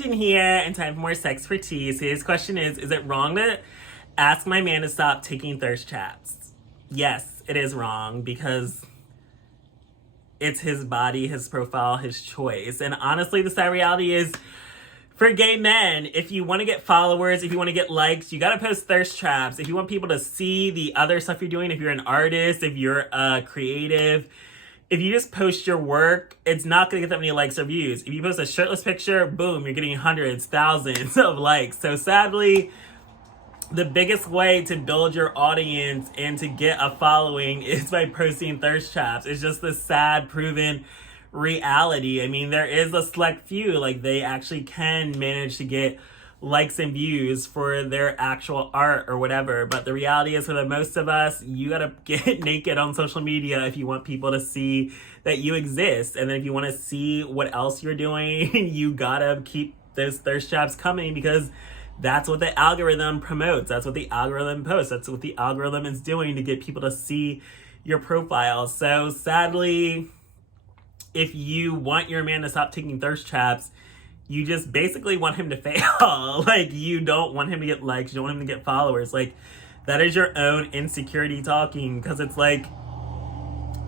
Brandon here, and time for more SexxxPerTease. His question is it wrong to ask my man to stop taking thirst traps? Yes, it is wrong because it's his body, his profile, his choice. And honestly, the sad reality is, for gay men, if you want to get followers, if you want to get likes, you got to post thirst traps. If you want people to see the other stuff you're doing, if you're an artist, if you're a creative, if you just post your work, it's not going to get that many likes or views. If you post a shirtless picture, boom, you're getting hundreds, thousands of likes. So sadly, the biggest way to build your audience and to get a following is by posting thirst traps. It's just the sad, proven reality. I mean, there is a select few, like they actually can manage to get likes and views for their actual art or whatever. But the reality is, for the most of us, you gotta get naked on social media if you want people to see that you exist. And then if you want to see what else you're doing, you gotta keep those thirst traps coming, because that's what the algorithm promotes. That's what the algorithm posts. That's what the algorithm is doing to get people to see your profile. So sadly, if you want your man to stop taking thirst traps, you just basically want him to fail. Like, you don't want him to get likes. You don't want him to get followers. Like, that is your own insecurity talking, because it's like,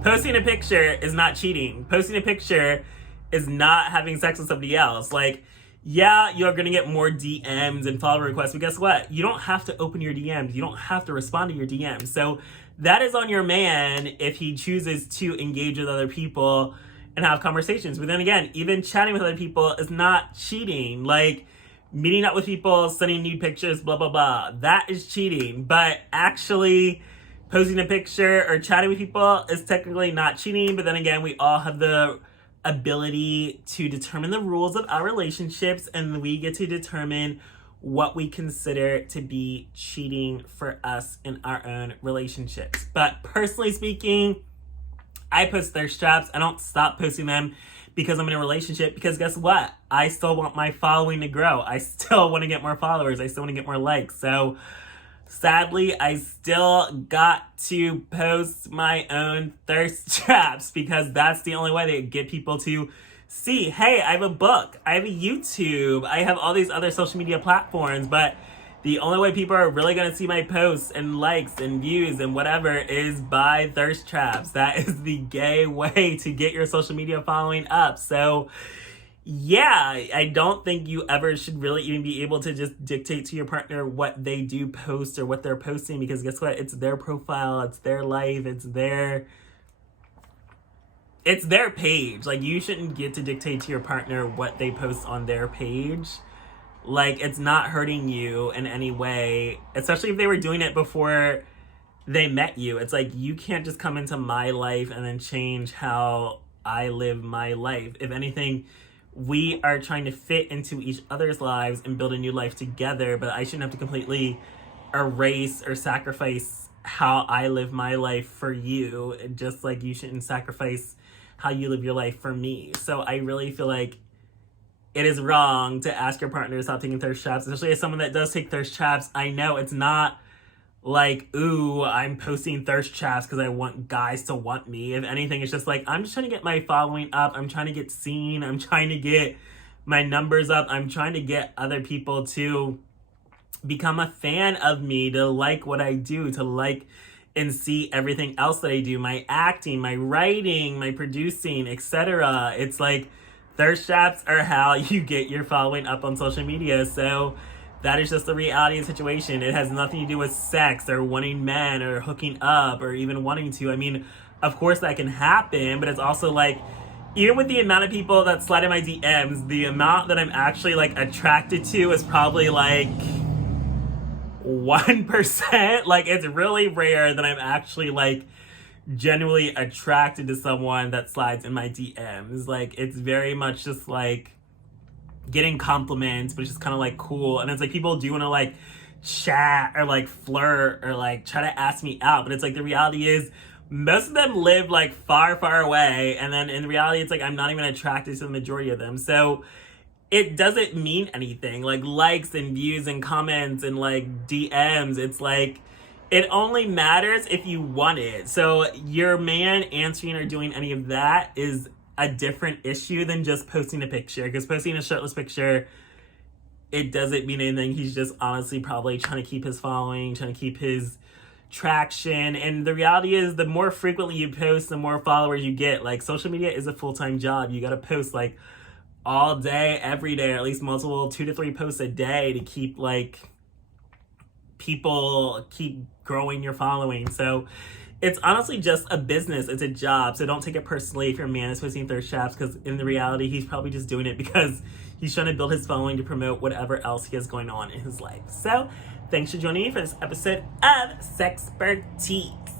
posting a picture is not cheating. Posting a picture is not having sex with somebody else. Like, yeah, you're going to get more DMs and follower requests, but guess what? You don't have to open your DMs. You don't have to respond to your DMs. So that is on your man if he chooses to engage with other people and have conversations. But then again, even chatting with other people is not cheating. Like, meeting up with people, sending nude pictures, blah, blah, blah. That is cheating. But actually posting a picture or chatting with people is technically not cheating. But then again, we all have the ability to determine the rules of our relationships, and we get to determine what we consider to be cheating for us in our own relationships. But personally speaking, I post thirst traps. I don't stop posting them because I'm in a relationship, because guess what? I still want my following to grow. I still want to get more followers. I still want to get more likes. So sadly, I still got to post my own thirst traps, because that's the only way they get people to see, hey, I have a book, I have a YouTube, I have all these other social media platforms, but the only way people are really going to see my posts and likes and views and whatever is by thirst traps. That is the gay way to get your social media following up. So yeah, I don't think you ever should really even be able to just dictate to your partner what they do post or what they're posting, because guess what? It's their profile, it's their life, it's their page. Like, you shouldn't get to dictate to your partner what they post on their page. Like, it's not hurting you in any way, especially if they were doing it before they met you. It's like, you can't just come into my life and then change how I live my life. If anything, we are trying to fit into each other's lives and build a new life together, but I shouldn't have to completely erase or sacrifice how I live my life for you, just like you shouldn't sacrifice how you live your life for me. So I really feel like it is wrong to ask your partner to stop taking thirst traps, especially as someone that does take thirst traps. I know it's not like, ooh, I'm posting thirst traps because I want guys to want me. If anything, it's just like, I'm just trying to get my following up. I'm trying to get seen. I'm trying to get my numbers up. I'm trying to get other people to become a fan of me, to like what I do, to like and see everything else that I do, my acting, my writing, my producing, etc. It's like, thirst traps are how you get your following up on social media. So that is just the reality of the situation. It has nothing to do with sex or wanting men or hooking up or even wanting to. I mean, of course that can happen, but it's also like, even with the amount of people that slide in my DMs, the amount that I'm actually like attracted to is probably like 1%. Like, it's really rare that I'm actually like genuinely attracted to someone that slides in my DMs. Like, it's very much just like getting compliments, but it's just kind of like cool. And it's like, people do want to like chat or like flirt or like try to ask me out, but it's like, the reality is most of them live like far, far away. And then in reality, it's like, I'm not even attracted to the majority of them. So it doesn't mean anything. Like, likes and views and comments and like DMs, it's like, it only matters if you want it. So your man answering or doing any of that is a different issue than just posting a picture, because posting a shirtless picture it doesn't mean anything. He's just honestly probably trying to keep his following, trying to keep his traction. And the reality is, the more frequently you post, the more followers you get. Like, social media is a full-time job. You gotta post like all day, every day, or at least multiple 2 to 3 posts a day to keep like people keep growing your following. So it's honestly just a business. It's a job. So don't take it personally if your man is posting thirst traps, because in the reality, he's probably just doing it because he's trying to build his following to promote whatever else he has going on in his life. So thanks for joining me for this episode of SexxxPerTease.